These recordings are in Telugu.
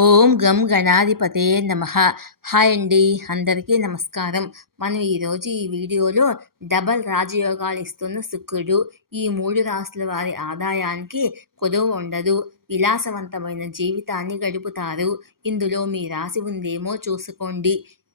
ఓం గం గణాధిపతే నమ. హాయ్ అండి అందరికీ నమస్కారం. మనం ఈరోజు ఈ వీడియోలో డబల్ రాజయోగాలు ఇస్తున్న శుక్రుడు ఈ మూడు రాసుల వారి ఆదాయానికి కొదవ ఉండదు విలాసవంతమైన జీవితాన్ని గడుపుతారు. ఇందులో మీ రాశి ఉందేమో చూసుకోండి.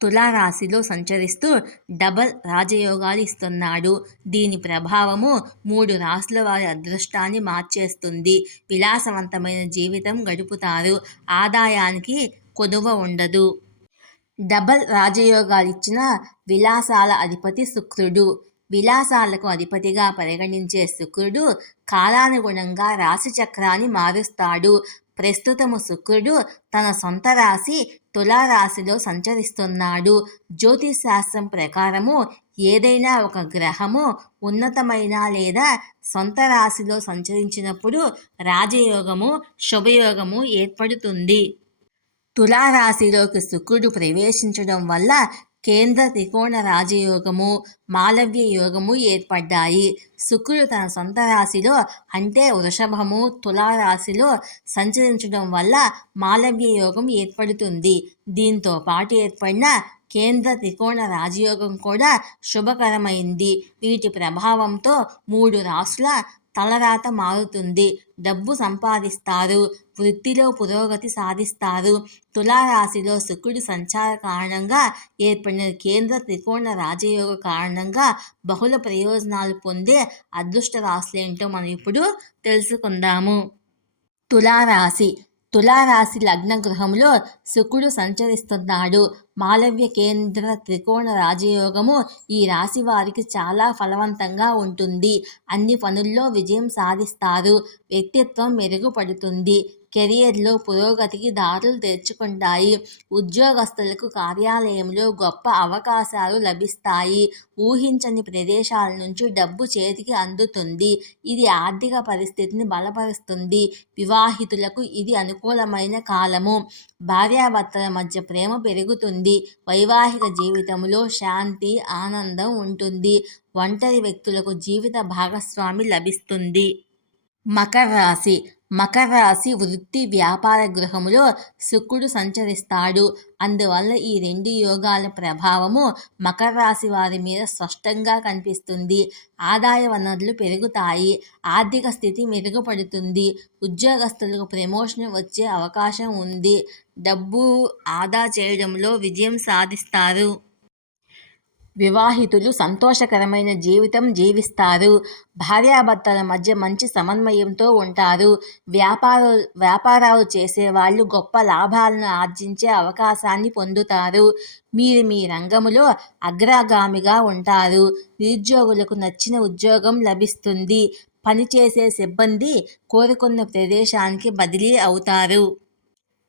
తులారాశిలో సంచరిస్తూ డబల్ రాజయోగాలు ఇస్తున్నాడు. దీని ప్రభావము మూడు రాశుల వారి అదృష్టాన్ని మార్చేస్తుంది. విలాసవంతమైన జీవితం గడుపుతారు. ఆదాయానికి కొదువ ఉండదు. డబల్ రాజయోగాలు ఇచ్చిన విలాసాల అధిపతి శుక్రుడు. విలాసాలకు అధిపతిగా పరిగణించే శుక్రుడు కాలానుగుణంగా రాశి చక్రాన్ని మారుస్తాడు. ప్రస్తుతము శుక్రుడు తన సొంత రాశి తులారాశిలో సంచరిస్తున్నాడు. జ్యోతిష్ శాస్త్రం ప్రకారము ఏదైనా ఒక గ్రహము ఉన్నతమైన లేదా సొంత రాశిలో సంచరించినప్పుడు రాజయోగము శుభయోగము ఏర్పడుతుంది. తులారాశిలోకి శుక్రుడు ప్రవేశించడం వల్ల కేంద్ర త్రికోణ రాజయోగము మాలవ్య యోగము ఏర్పడ్డాయి. శుక్రుడు తన సొంత రాశిలో అంటే వృషభము తులారాశిలో సంచరించడం వల్ల మాలవ్య యోగం ఏర్పడుతుంది. దీంతో పాటు ఏర్పడిన కేంద్ర త్రికోణ రాజయోగం కూడా శుభకరమైంది. వీటి ప్రభావంతో మూడు రాసుల తలరాత మారుతుంది. డబ్బు సంపాదిస్తారు. వృత్తిలో పురోగతి సాధిస్తారు. తులారాశిలో శుక్రుడి సంచార కారణంగా ఏర్పడిన కేంద్ర త్రికోణ రాజయోగ కారణంగా బహుళ ప్రయోజనాలు పొందే అదృష్ట రాశులేంటో మనం ఇప్పుడు తెలుసుకుందాము. తులారాశి. తులారాశి లగ్న గృహంలో శుక్రుడు సంచరిస్తున్నాడు. మాలవ్య కేంద్ర త్రికోణ రాజయోగము ఈ రాశి వారికి చాలా ఫలవంతంగా ఉంటుంది. అన్ని పనుల్లో విజయం సాధిస్తారు. వ్యక్తిత్వం మెరుగుపడుతుంది. కెరియర్లో పురోగతికి దారులు తెరుచుకుంటాయి. ఉద్యోగస్తులకు కార్యాలయంలో గొప్ప అవకాశాలు లభిస్తాయి. ఊహించని ప్రదేశాల నుంచి డబ్బు చేతికి అందుతుంది. ఇది ఆర్థిక పరిస్థితిని బలపరుస్తుంది. వివాహితులకు ఇది అనుకూలమైన కాలము. భార్యాభర్తల మధ్య ప్రేమ పెరుగుతుంది. వైవాహిక జీవితంలో శాంతి ఆనందం ఉంటుంది. ఒంటరి వ్యక్తులకు జీవిత భాగస్వామి లభిస్తుంది. మకర రాశి. మకర రాశి వృత్తి వ్యాపార గృహములో శుక్రుడు సంచరిస్తాడు. అందువల్ల ఈ రెండు యోగాల ప్రభావము మకర రాశి వారి మీద స్పష్టంగా కనిపిస్తుంది. ఆదాయ వనరులు పెరుగుతాయి. ఆర్థిక స్థితి మెరుగుపడుతుంది. ఉద్యోగస్తులకు ప్రమోషన్ వచ్చే అవకాశం ఉంది. డబ్బు ఆదా చేయడంలో విజయం సాధిస్తారు. వివాహితులు సంతోషకరమైన జీవితం జీవిస్తారు. భార్యాభర్తల మధ్య మంచి సమన్వయంతో ఉంటారు. వ్యాపార వ్యాపారాలు చేసేవాళ్ళు గొప్ప లాభాలను ఆర్జించే అవకాశాన్ని పొందుతారు. మీరు మీ రంగములో అగ్రగామిగా ఉంటారు. నిరుద్యోగులకు నచ్చిన ఉద్యోగం లభిస్తుంది. పనిచేసే సిబ్బంది కోరుకున్న ప్రదేశానికి బదిలీ అవుతారు.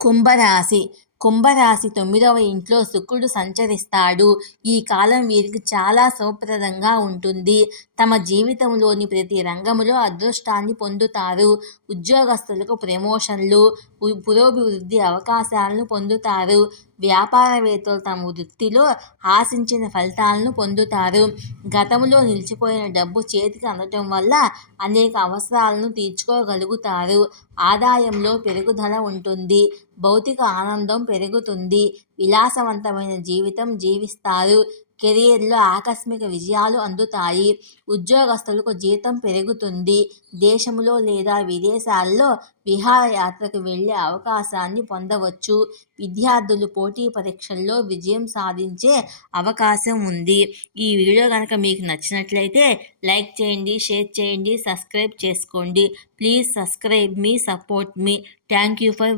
కుంభరాశి కుంభరాశి తొమ్మిదవ ఇంట్లో శుక్రుడు సంచరిస్తాడు. ఈ కాలం వీరికి చాలా శుభప్రదంగా ఉంటుంది. తమ జీవితంలోని ప్రతి రంగంలో అదృష్టాన్ని పొందుతారు. ఉద్యోగస్తులకు ప్రమోషన్లు పురోభివృద్ధి అవకాశాలను పొందుతారు. వ్యాపారవేత్తలు తమ వృత్తిలో ఆశించిన ఫలితాలను పొందుతారు. గతంలో నిలిచిపోయిన డబ్బు చేతికి అందటం వల్ల అనేక అవసరాలను తీర్చుకోగలుగుతారు. ఆదాయంలో పెరుగుదల ఉంటుంది. భౌతిక ఆనందం పెరుగుతుంది. విలాసవంతమైన జీవితం జీవిస్తారు. కెరీర్లో ఆకస్మిక విజయాలు అందుతాయి. ఉద్యోగస్తులకు జీతం పెరుగుతుంది. దేశంలో లేదా విదేశాల్లో విహారయాత్రకు వెళ్ళే అవకాశాన్ని పొందవచ్చు. విద్యార్థులు పోటీ పరీక్షల్లో విజయం సాధించే అవకాశం ఉంది. ఈ వీడియో కనుక మీకు నచ్చినట్లయితే లైక్ చేయండి షేర్ చేయండి సబ్స్క్రైబ్ చేసుకోండి. ప్లీజ్ సబ్స్క్రైబ్ మీ support me. Thank you for